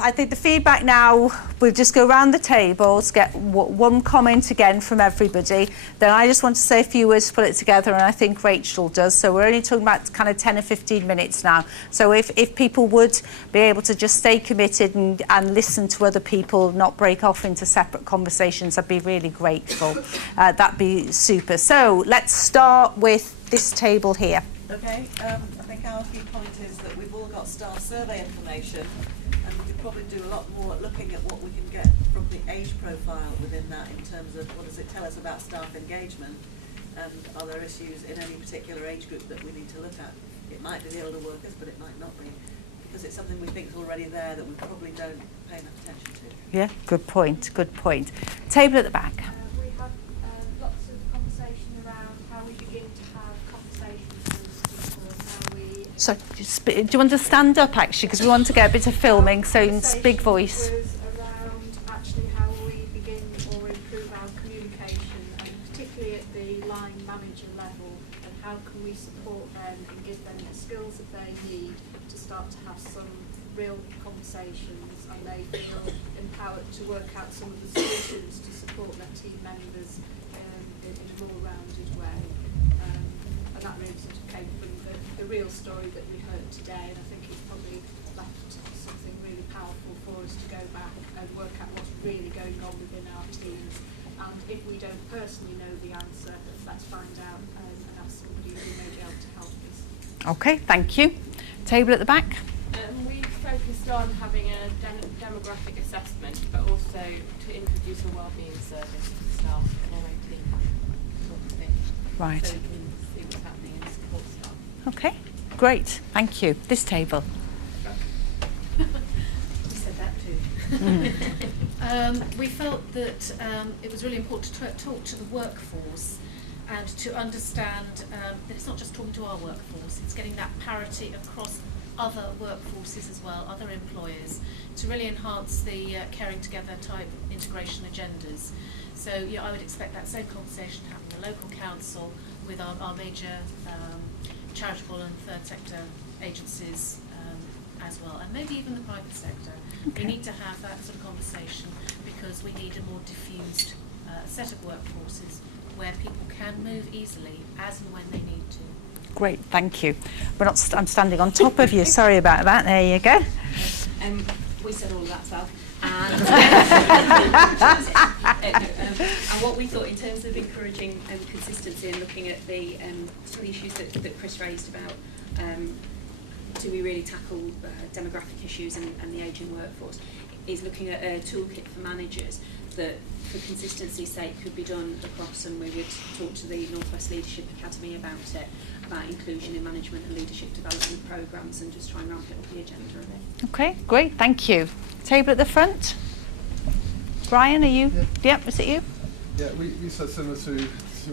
I think the feedback now, we'll just go around the tables, get one comment again from everybody. Then I just want to say a few words to put it together, and I think Rachel does. So we're only talking about kind of 10 or 15 minutes now. So if people would be able to just stay committed and listen to other people, not break off into separate conversations, I'd be really grateful. That'd be super. So let's start with this table here. Okay, I think our key point is that we've all got staff survey information, and we could probably do a lot more at looking at what we can get from the age profile within that, in terms of what does it tell us about staff engagement, and are there issues in any particular age group that we need to look at. It might be the older workers, but it might not be, because it's something we think is already there that we probably don't pay enough attention to. Yeah, good point, good point. Table at the back. We have lots of conversation around how we begin to have conversations with people, how we... So, do you want to stand up actually, because we want to get a bit of filming, so in big voice. Was around actually how we begin or improve our communication, and particularly at the line manager level, and how can we support them and give them the skills that they need to start to have some real conversations, and they feel empowered to work out some of the solutions to support their team members in a more rounded way. And that really sort of came from the real story that we heard today, and I think it's probably left something really powerful for us to go back and work out what's really going on within our teams. And if we don't personally know the answer, let's find out and ask somebody who may be able to help us. Okay, thank you. Table at the back. We focused on having a demographic assessment, but also to introduce a wellbeing service to staff, an MOT sort of thing. Right. So we can see what's happening and support staff. Okay, great, thank you. This table. You said that too. We felt that it was really important to talk to the workforce and to understand that it's not just talking to our workforce, it's getting that parity across other workforces as well, other employers, to really enhance the caring together type integration agendas. So yeah, I would expect that same conversation to happen in the local council with our major charitable and third sector agencies as well, and maybe even the private sector. Okay. We need to have that sort of conversation because we need a more diffused set of workforces where people can move easily as and when they need to. Great, thank you. I'm standing on top of you, sorry about that. There you go. We said all of that stuff. And what we thought in terms of encouraging consistency and looking at the some of the issues that Chris raised about do we really tackle demographic issues and the ageing workforce, is looking at a toolkit for managers that for consistency's sake could be done across, and we would talk to the North West Leadership Academy about it, about inclusion in management and leadership development programmes, and just try and ramp it up the agenda a bit. Okay, great, thank you. Table at the front. Brian, are you? Yeah. Yep, is it you? Yeah, we said similar to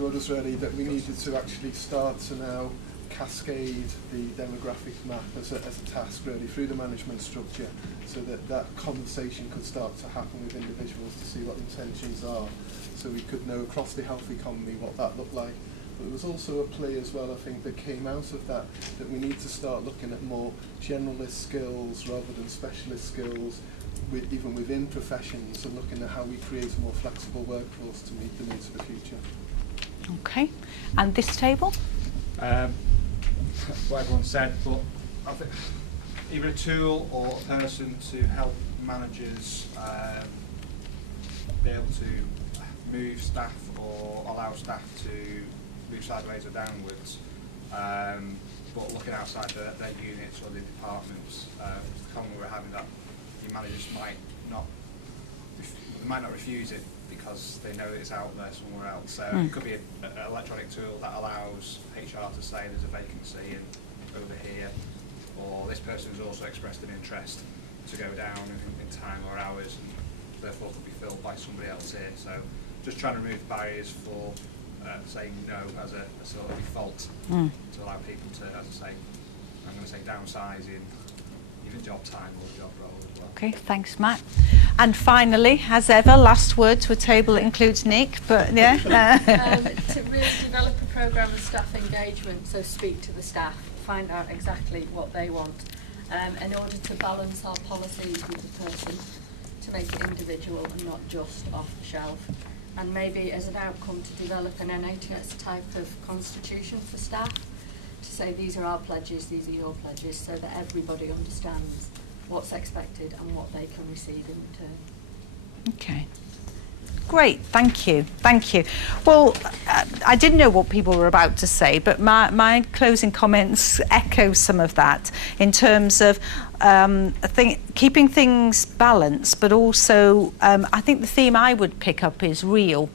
others really, that we needed to actually start to now cascade the demographic map as a task really through the management structure, so that conversation could start to happen with individuals to see what intentions are, so we could know across the health economy what that looked like. But there was also a play as well, I think, that came out of that we need to start looking at more generalist skills rather than specialist skills, even within professions, and looking at how we create a more flexible workforce to meet the needs of the future. Okay, and this table? What everyone said, but I think either a tool or a person to help managers be able to move staff or allow staff to move sideways or downwards, but looking outside their units or the departments. It's common we're having that your managers might not refuse it because they know it's out there somewhere else. So it could be an electronic tool that allows HR to say there's a vacancy over here, or this person has also expressed an interest to go down in time or hours, and therefore could be filled by somebody else here. So just trying to remove barriers for saying no as a sort of default to allow people to, as I say, I'm going to say downsizing either job time or job role as well. Okay, thanks Matt. And finally, as ever, last word to a table that includes Nick, but yeah. To really develop a programme of staff engagement, so speak to the staff, find out exactly what they want, in order to balance our policies with the person, to make it individual and not just off the shelf. And maybe as an outcome to develop an NHS type of constitution for staff, to say these are our pledges, these are your pledges, so that everybody understands what's expected and what they can receive in return. Okay. Great, thank you, thank you. Well, I didn't know what people were about to say, but my closing comments echo some of that in terms of keeping things balanced, but also I think the theme I would pick up is real.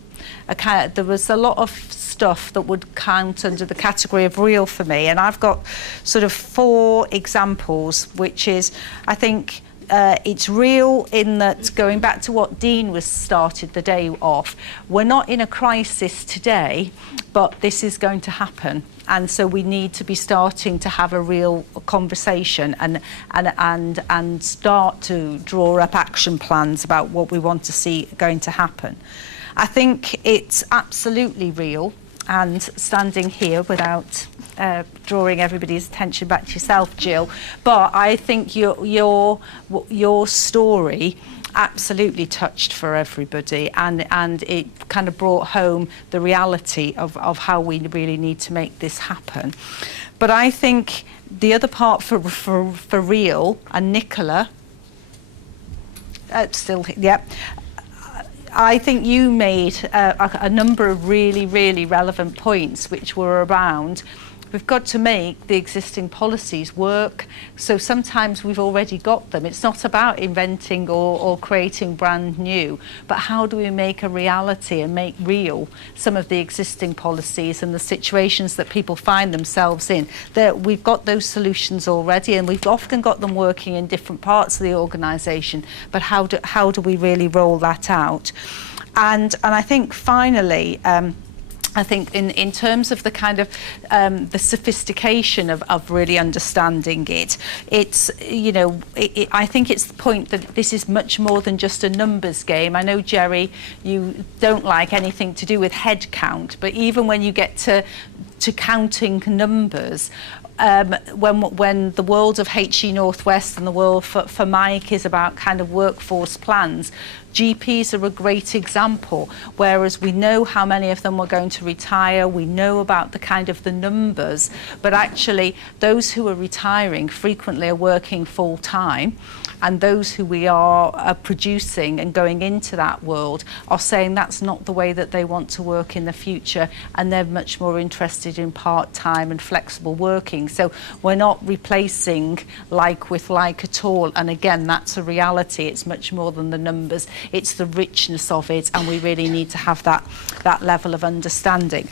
There was a lot of stuff that would count under the category of real for me, and I've got sort of 4 examples, which is, I think, it's real in that, going back to what Dean was started the day off, we're not in a crisis today, but this is going to happen. And so we need to be starting to have a real conversation and start to draw up action plans about what we want to see going to happen. I think it's absolutely real, and standing here without drawing everybody's attention back to yourself, Jill, but I think your story absolutely touched for everybody, and it kind of brought home the reality of how we really need to make this happen. But I think the other part for real, and Nicola, I think you made a number of really, really relevant points, which were around, we've got to make the existing policies work. So sometimes we've already got them. It's not about inventing or creating brand new, but how do we make a reality and make real some of the existing policies and the situations that people find themselves in. That we've got those solutions already, and we've often got them working in different parts of the organisation, but how do we really roll that out? And I think finally, I think in terms of the kind of the sophistication of really understanding it, it's, you know, I think it's the point that this is much more than just a numbers game. I know, Jerry, you don't like anything to do with head count, but even when you get to counting numbers, when the world of HE Northwest and the world for Mike is about kind of workforce plans, GPs are a great example, whereas we know how many of them are going to retire, we know about the kind of the numbers, but actually those who are retiring frequently are working full time, and those who we are producing and going into that world are saying that's not the way that they want to work in the future, and they're much more interested in part-time and flexible working. So we're not replacing like with like at all, and again, that's a reality. It's much more than the numbers, it's the richness of it, and we really need to have that level of understanding.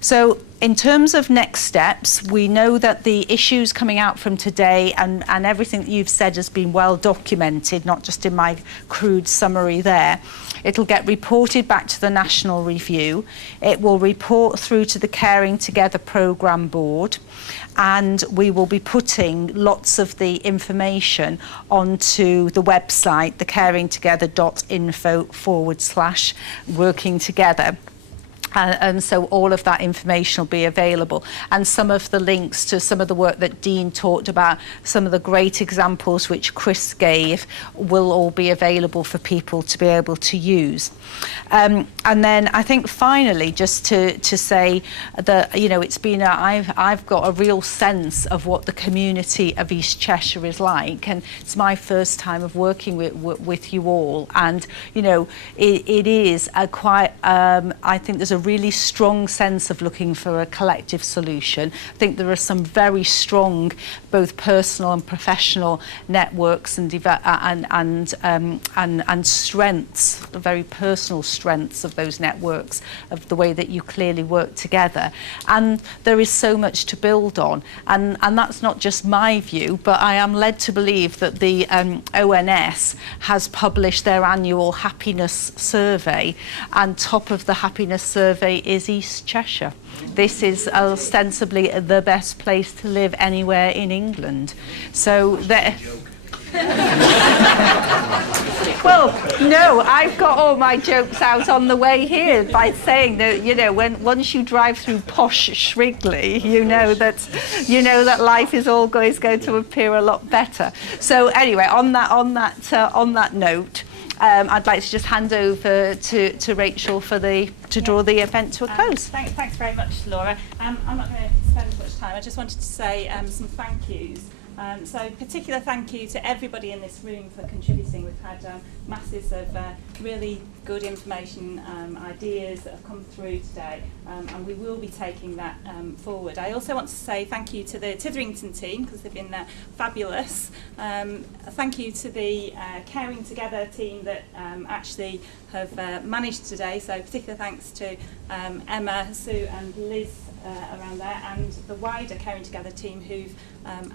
So in terms of next steps, we know that the issues coming out from today and everything that you've said has been well documented, not just in my crude summary there. It'll get reported back to the National Review. It will report through to the Caring Together Programme Board, and we will be putting lots of the information onto the website, thecaringtogether.info/working together. And so all of that information will be available, and some of the links to some of the work that Dean talked about, some of the great examples which Chris gave, will all be available for people to be able to use. And then I think finally, just to say that, you know, it's been I've got a real sense of what the community of East Cheshire is like, and it's my first time of working with you all, and you know, it is a quite I think there's a really strong sense of looking for a collective solution. I think there are some very strong, both personal and professional networks and strengths, very personal strengths of those networks, of the way that you clearly work together. And there is so much to build on. And that's not just my view, but I am led to believe that the ONS has published their annual happiness survey, and top of the happiness survey is East Cheshire. This is ostensibly the best place to live anywhere in England. So there. Well, no, I've got all my jokes out on the way here by saying that, you know, once you drive through posh Shrigley, you know that life is always going to appear a lot better. So anyway, on that note, I'd like to just hand over to Rachel to draw the event to a close. Thanks very much, Laura. I'm not going to spend much time. I just wanted to say some thank yous. So particular thank you to everybody in this room for contributing. We've had masses of really good information, ideas that have come through today, and we will be taking that forward. I also want to say thank you to the Titherington team, because they've been fabulous. Thank you to the Caring Together team that actually have managed today, so particular thanks to Emma, Sue and Liz around there, and the wider Caring Together team who've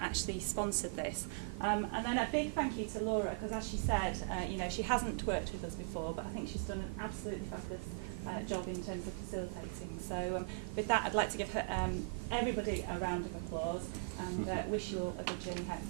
actually sponsored this. And then a big thank you to Laura, because as she said, you know, she hasn't worked with us before, but I think she's done an absolutely fabulous job in terms of facilitating. So with that, I'd like to give her everybody a round of applause and wish you all a good journey home.